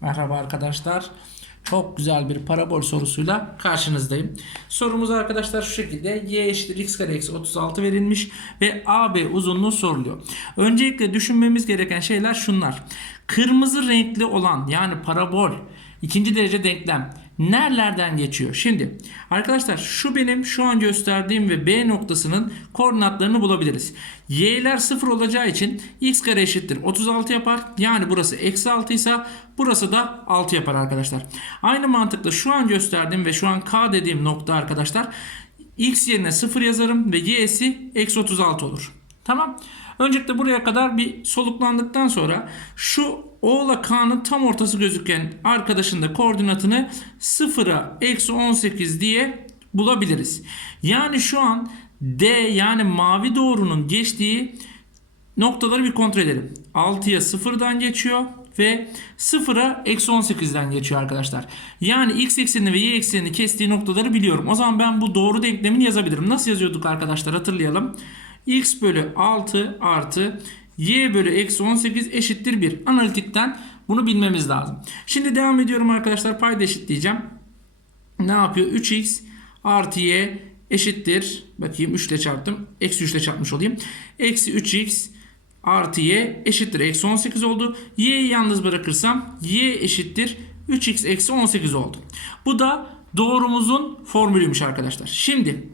Merhaba arkadaşlar. Çok güzel bir parabol sorusuyla karşınızdayım. Sorumuz arkadaşlar şu şekilde. Y eşittir x kare eksi 36 verilmiş ve AB uzunluğu soruluyor. Öncelikle düşünmemiz gereken şeyler şunlar. Kırmızı renkli olan yani parabol ikinci derece denklem nerelerden geçiyor? Şimdi arkadaşlar şu benim şu an gösterdiğim ve B noktasının koordinatlarını bulabiliriz. Y'ler 0 olacağı için x kare eşittir 36 yapar. Yani burası eksi 6 ise burası da 6 yapar arkadaşlar. Aynı mantıkla şu an gösterdiğim ve şu an K dediğim nokta arkadaşlar x yerine 0 yazarım ve y'si eksi 36 olur. Tamam. Öncelikle buraya kadar bir soluklandıktan sonra şu O ile K'nın tam ortası gözüken arkadaşın da koordinatını 0'a eksi 18 diye bulabiliriz. Yani şu an D yani mavi doğrunun geçtiği noktaları bir kontrol edelim. 6'ya 0'dan geçiyor ve 0'a eksi 18'den geçiyor arkadaşlar. Yani x eksenini ve y eksenini kestiği noktaları biliyorum. O zaman ben bu doğru denklemini yazabilirim. Nasıl yazıyorduk arkadaşlar hatırlayalım. X bölü 6 artı y bölü eksi 18 eşittir 1. Analitikten bunu bilmemiz lazım. Şimdi devam ediyorum arkadaşlar. Payda eşitleyeceğim. Ne yapıyor? 3x artı y eşittir. Bakayım 3 ile çarptım. Eksi 3 ile çarpmış olayım. Eksi 3x artı y eşittir. Eksi 18 oldu. y'yi yalnız bırakırsam y eşittir. 3x eksi 18 oldu. Bu da doğrumuzun formülüymüş arkadaşlar. Şimdi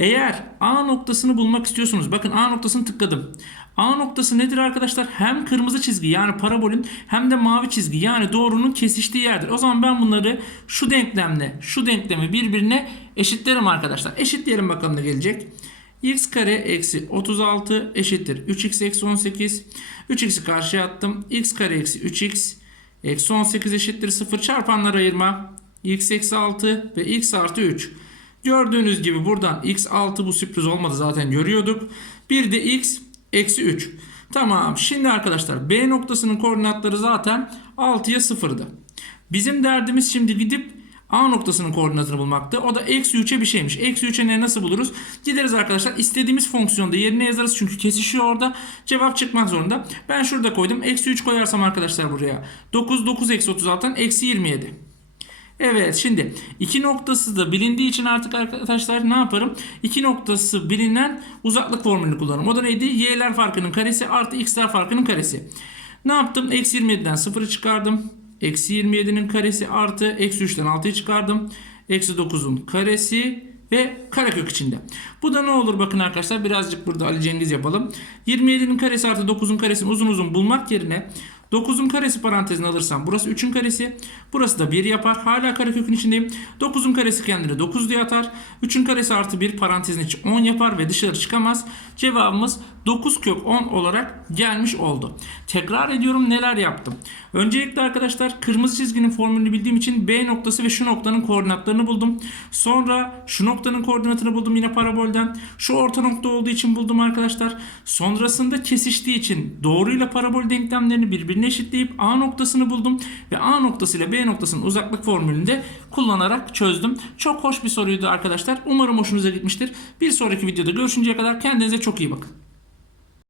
eğer A noktasını bulmak istiyorsunuz. Bakın A noktasını tıkladım. A noktası nedir arkadaşlar? Hem kırmızı çizgi yani parabolün hem de mavi çizgi yani doğrunun kesiştiği yerdir. O zaman ben bunları şu denklemle şu denklemi birbirine eşitlerim arkadaşlar. Eşitleyelim bakalım ne gelecek. x kare eksi 36 eşittir 3x eksi 18. 3x'i karşıya attım. x kare eksi 3x eksi 18 eşittir 0 çarpanlar ayırma. x eksi 6 ve x artı 3. Gördüğünüz gibi buradan x6 bu sürpriz olmadı zaten görüyorduk. Bir de x eksi 3. Tamam şimdi arkadaşlar B noktasının koordinatları zaten 6'ya 0'dı. Bizim derdimiz şimdi gidip A noktasının koordinatını bulmaktı. O da eksi 3'e bir şeymiş. Eksi 3'e ne nasıl buluruz? Gideriz arkadaşlar. istediğimiz fonksiyonda yerine yazarız. Çünkü kesişiyor orada. Cevap çıkmak zorunda. Ben şurada koydum. Eksi 3 koyarsam arkadaşlar buraya. 9, 9 eksi 36'dan eksi 27. Evet şimdi iki noktası da bilindiği için artık arkadaşlar ne yaparım? İki noktası bilinen uzaklık formülünü kullanırım. O da neydi? Y'ler farkının karesi artı x'ler farkının karesi. Ne yaptım? Eksi 27'den 0'ı çıkardım. Eksi 27'nin karesi artı eksi 3'ten 6'yı çıkardım. Eksi 9'un karesi ve karekök içinde. Bu da ne olur bakın arkadaşlar birazcık burada Ali Cengiz yapalım. 27'nin karesi artı 9'un karesini uzun uzun bulmak yerine 9'un karesi parantezine alırsam burası 3'ün karesi. Burası da 1 yapar. Hala karekökün içindeyim. 9'un karesi kendine 9 diye atar. 3'ün karesi artı 1 parantezin içi 10 yapar ve dışarı çıkamaz. Cevabımız 9 kök 10 olarak gelmiş oldu. Tekrar ediyorum neler yaptım. Öncelikle arkadaşlar kırmızı çizginin formülünü bildiğim için B noktası ve şu noktanın koordinatlarını buldum. Sonra şu noktanın koordinatını buldum yine parabolden. Şu orta nokta olduğu için buldum arkadaşlar. Sonrasında kesiştiği için doğruyla parabol denklemlerini birbirine eşitleyip A noktasını buldum. Ve A noktası ile B noktasının uzaklık formülünü de kullanarak çözdüm. Çok hoş bir soruydu arkadaşlar. Umarım hoşunuza gitmiştir. Bir sonraki videoda görüşünceye kadar kendinize çok iyi bakın.